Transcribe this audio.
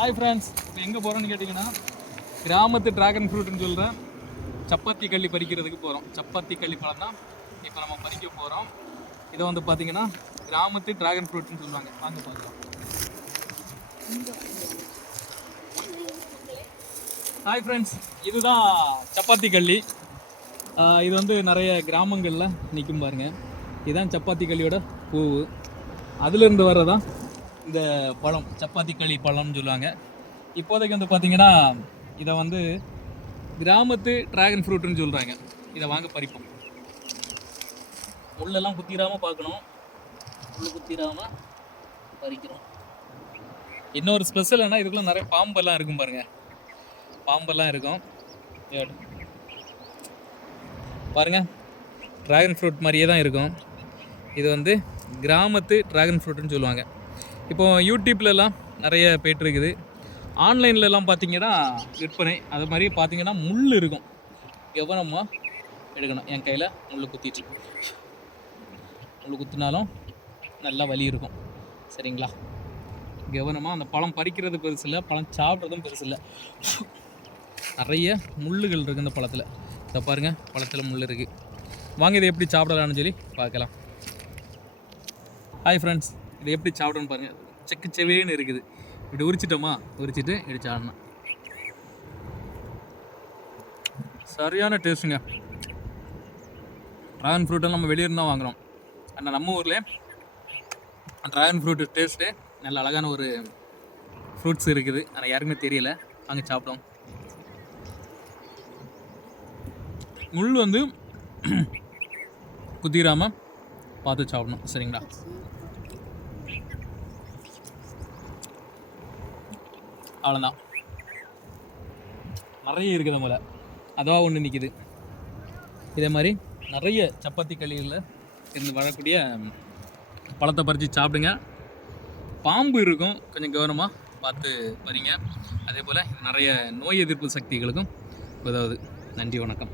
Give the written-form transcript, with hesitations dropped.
Hi friends, இப்போ எங்கே போகிறோன்னு கேட்டிங்கன்னா கிராமத்து ட்ராகன் ஃப்ரூட்னு சொல்கிறேன் சப்பாத்தி கள்ளி பறிக்கிறதுக்கு போகிறோம். சப்பாத்தி கள்ளி பழம் தான் இப்போ நம்ம பறிக்க போகிறோம். இதை வந்து பார்த்திங்கன்னா கிராமத்து ட்ராகன் ஃப்ரூட்னு சொல்லுவாங்க. வாங்க பார்க்கலாம். ஹாய் ஃப்ரெண்ட்ஸ், இதுதான் சப்பாத்தி கள்ளி. இது வந்து நிறைய கிராமங்களில் நிற்கும் பாருங்கள். இதுதான் சப்பாத்தி கள்ளியோட பூவு. அதுலேருந்து வர்றதான் இந்த பழம் சப்பாத்தி களி பழம்னு சொல்லுவாங்க. இப்போதைக்கு வந்து பார்த்திங்கன்னா இதை வந்து கிராமத்து ட்ராகன் ஃப்ரூட்டுன்னு சொல்கிறாங்க. இதை வாங்க பறிப்போம். முள்ளெல்லாம் குத்திராமல் பார்க்கணும். முள் குத்திராமல் பறிக்கிறோம். இன்னொரு ஸ்பெஷல் என்ன, இதுக்குள்ளே நிறைய பாம்பெல்லாம் இருக்கும் பாருங்கள். பாம்பெல்லாம் இருக்கும் பாருங்கள். ட்ராகன் ஃப்ரூட் மாதிரியே தான் இருக்கும். இது வந்து கிராமத்து ட்ராகன் ஃப்ரூட்டுன்னு சொல்லுவாங்க. இப்போ யூடியூப்லலாம் நிறைய போய்ட்டுருக்குது. ஆன்லைன்லலாம் பார்த்திங்கன்னா விற்பனை. அது மாதிரி பார்த்திங்கன்னா முள் இருக்கும். கவனமாக எடுக்கணும். என் கையில் முள் குத்திட்டு, முள் குத்தினாலும் நல்லா வலி இருக்கும். சரிங்களா? கவனமாக. அந்த பழம் பறிக்கிறது பெருசு இல்லை, பழம் சாப்பிட்றதும் பெருசு இல்லை. நிறைய முள்ளுகள் இருக்குது இந்த பழத்தில். இதை பாருங்கள், பழத்தில் முள் இருக்குது. வாங்க இதை எப்படி சாப்பிடலான்னு சொல்லி பார்க்கலாம். ஹாய் ஃப்ரெண்ட்ஸ், இதை எப்படி சாப்பிடணும்னு பாருங்கள். செக்கு செவேன்னு இருக்குது. இப்படி உரிச்சிட்டோமா, உரிச்சிட்டு இப்படி சாப்பிடணும். சரியான டேஸ்ட்டுங்க. ட்ராகன் ஃப்ரூட்டெல்லாம் நம்ம வெளியிருந்து தான் வாங்குகிறோம். ஆனால் நம்ம ஊரில் ட்ராகன் ஃப்ரூட்டு டேஸ்ட்டு நல்ல அழகான ஒரு ஃப்ரூட்ஸ் இருக்குது. ஆனால் யாருக்குமே தெரியல. வாங்க சாப்பிட்டோம். முள் வந்து குத்திராமல் பார்த்து சாப்பிடணும். சரிங்களா? அவ்வளோதான். நிறைய இருக்குது போல். அதுவாக ஒன்று நிற்கிது. இதே மாதிரி நிறைய சப்பாத்தி களிகளில் இருந்து வரக்கூடிய பழத்தை பறித்து சாப்பிடுங்க. பாம்பு இருக்கும், கொஞ்சம் கவனமாக பார்த்து வரீங்க. அதே போல் நிறைய நோய் எதிர்ப்பு சக்திகளுக்கும் உதவுது. நன்றி, வணக்கம்.